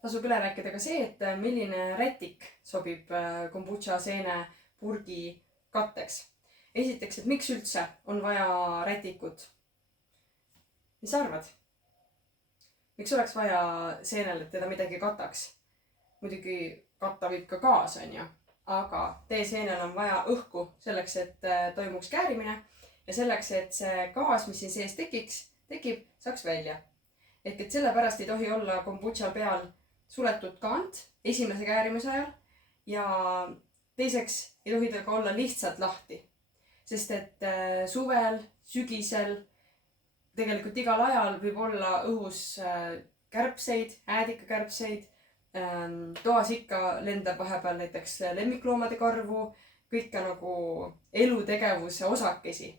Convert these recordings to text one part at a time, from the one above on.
tasub üle rääkida ka see, et milline rätik sobib kombutša seene purgi katteks. Esiteks, et miks üldse on vaja rätikut? Mis sa arvad? Miks oleks vaja seenel, et teda midagi kataks? Muidugi katta võib ka gaas, on ju. Aga teeseenel on vaja õhku selleks, et toimuks käärimine ja selleks, et see gaas, mis siin sees tekib, saaks välja. Ehk et sellepärast ei tohi olla kombutša peal suletud kaant esimese käärimise ajal ja teiseks ei tohi ta ka olla lihtsalt lahti. Sest et suvel, sügisel, tegelikult igal ajal võib olla õhus kärbseid, äädikakärbseid, toas ikka lendab vahepeal näiteks lemmikloomade karvu, kõike nagu elutegevuse osakesi.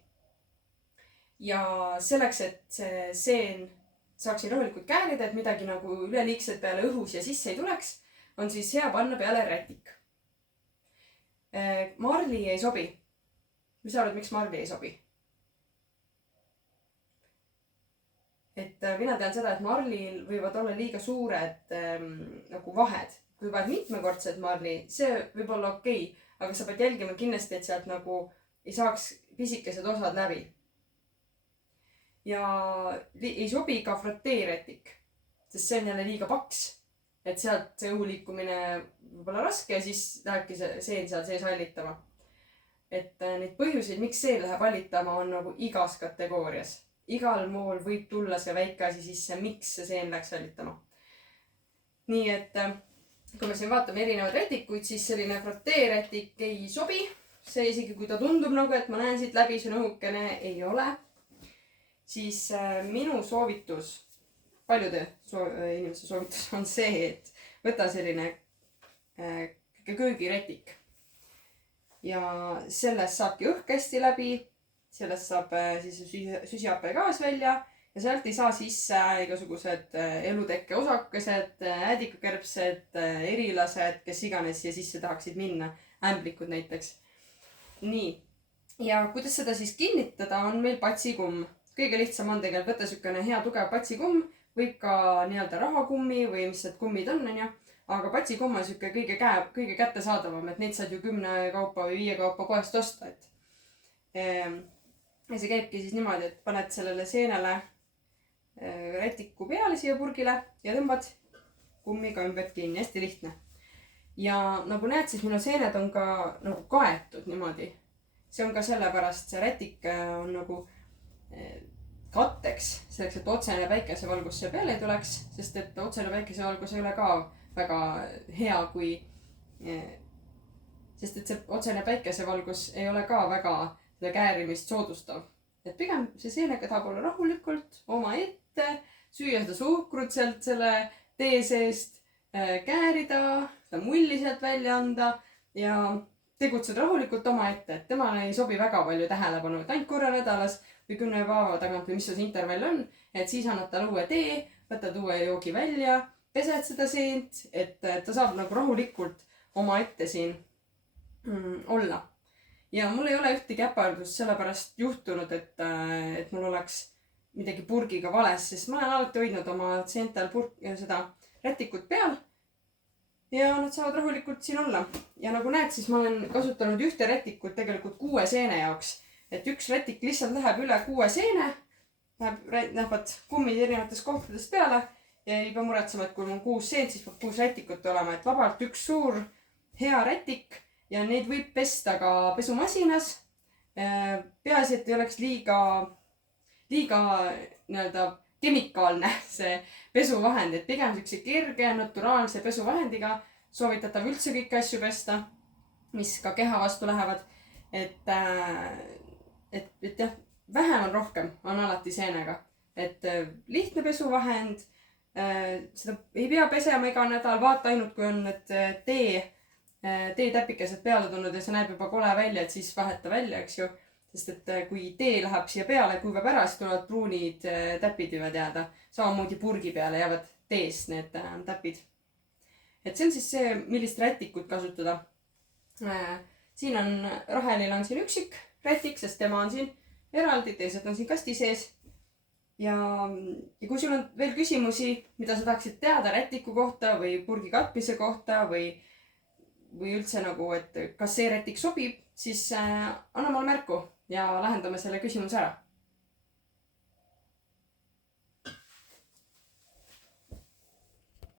Ja selleks, et see seen saaks nii rahulikult käärida, et midagi nagu üleliigset peale õhus ja sisse ei tuleks, on siis hea panna peale rätik. Marli ei sobi. Mis sa arvad, miks marli ei sobi? Et mina tean seda, et marlil võivad olla liiga suured nagu vahed. Kui vaid mitmekordset marli, see võib olla okei, aga sa pead jälgima kindlasti, et sealt nagu ei saaks pisikesed osad läbi. Ja ei sobi ka frotteerätik, sest see on jälle liiga paks, et sealt see õhu liikumine võib olla raske ja siis lähebki see seen seal sees hallitama. Et neid põhjuseid, miks seen läheb hallitama, on nagu igas kategoorias. Igal mool võib tulla see väike asi sisse, miks see seen läks hallitama. Nii et kui me siin vaatame erinevaid rätikuid, siis selline frotteerätik ei sobi. See isegi kui ta tundub nagu, et ma näen siit läbi, see õhukene ei ole. Siis minu soovitus, paljude inimeste soovitus on see, et võta selline köögirätik. Ja sellest saabki õhk hästi läbi. Sellest saab siis süsihappegaas välja ja sealt ei saa sisse igasugused elutekke osakesed, äädikakärbsed, erilased, kes iganes siia sisse tahaksid minna, ämblikud näiteks. Nii, ja kuidas seda siis kinnitada, on meil patsikumm. Kõige lihtsam on tegelikult võtta sükene hea tugev patsikumm, võib ka nii-öelda rahakummi või mis need kummid on, aga patsikumm on süke kõige kättesaadavam, et neid saad ju 10 kaupa või 5 kaupa poest osta, ja see käibki siis niimoodi, et paned sellele seenele rätiku peale siia purgile ja tõmbad kummiga ümbert kinni. Hästi lihtne. Ja nagu näed, siis minu seened on ka nagu kaetud niimoodi. See on ka sellepärast, see rätik on nagu katteks, selleks, et otsene päikesevalgus siia peale ei tuleks, sest et otsene päikesevalgus ei ole ka väga hea, sest et see otsene päikesevalgus ei ole ka väga seda käärimist soodustav. Et pigem see seenega tahab olla rahulikult oma ette, süüa seda suhkrut sealt selle tee seest, käärida, seda mulli sealt välja anda ja tegutsed rahulikult oma ette. Et temale ei sobi väga palju tähelepanu, et ainult korra nädalas või 10 päeva tagant või mis see intervall on, et siis annad talle uue tee, võtad uue joogi välja, pesed seda seent, et ta saab nagu rahulikult oma ette siin olla. Ja mul ei ole ühtegi äpardust sellepärast juhtunud, et mul oleks midagi purgiga vales, sest ma olen alati hoidnud oma seentel seda rätikut peal ja nad saavad rahulikult siin olla. Ja nagu näed, siis ma olen kasutanud ühte rätikut tegelikult 6 seene jaoks, et üks rätik lihtsalt läheb üle 6 seene, lähevad kummid erinevatest kohtadest peale ja ei pea muretsema, et kui mul on 6 seent, siis peab 6 rätikut olema, et vabalt üks suur hea rätik. Ja neid võib pesta ka pesumasinas. Peaasi, et ei oleks liiga nii-öelda kemikaalne see pesuvahend, et pigem siukse kerge, naturaalse pesuvahendiga soovitatav üldse kõiki asju pesta, mis ka keha vastu lähevad. Et jah, vähem on rohkem, on alati seenega. Et lihtne pesuvahend, seda ei pea pesema iga nädal, vaata ainult kui on need teetäpikesed peale tulnud ja see näeb juba kole välja, et siis vaheta välja, eks ju. Sest et kui tee läheb siia peale, kuivab ära, siis tulevad pruunid täpid võivad jääda. Samamoodi purgi peale jäävad teest need täpid. Et see on siis see, millist rätikut kasutada. Siin on, Rahelil on siin üksik rätik, sest tema on siin eraldi, teised on siin kasti sees. ja kui sul on veel küsimusi, mida sa tahaksid teada rätiku kohta või purgi katmise kohta või üldse nagu, et kas see rätik sobib, siis anna mulle märku ja lahendame selle küsimuse ära.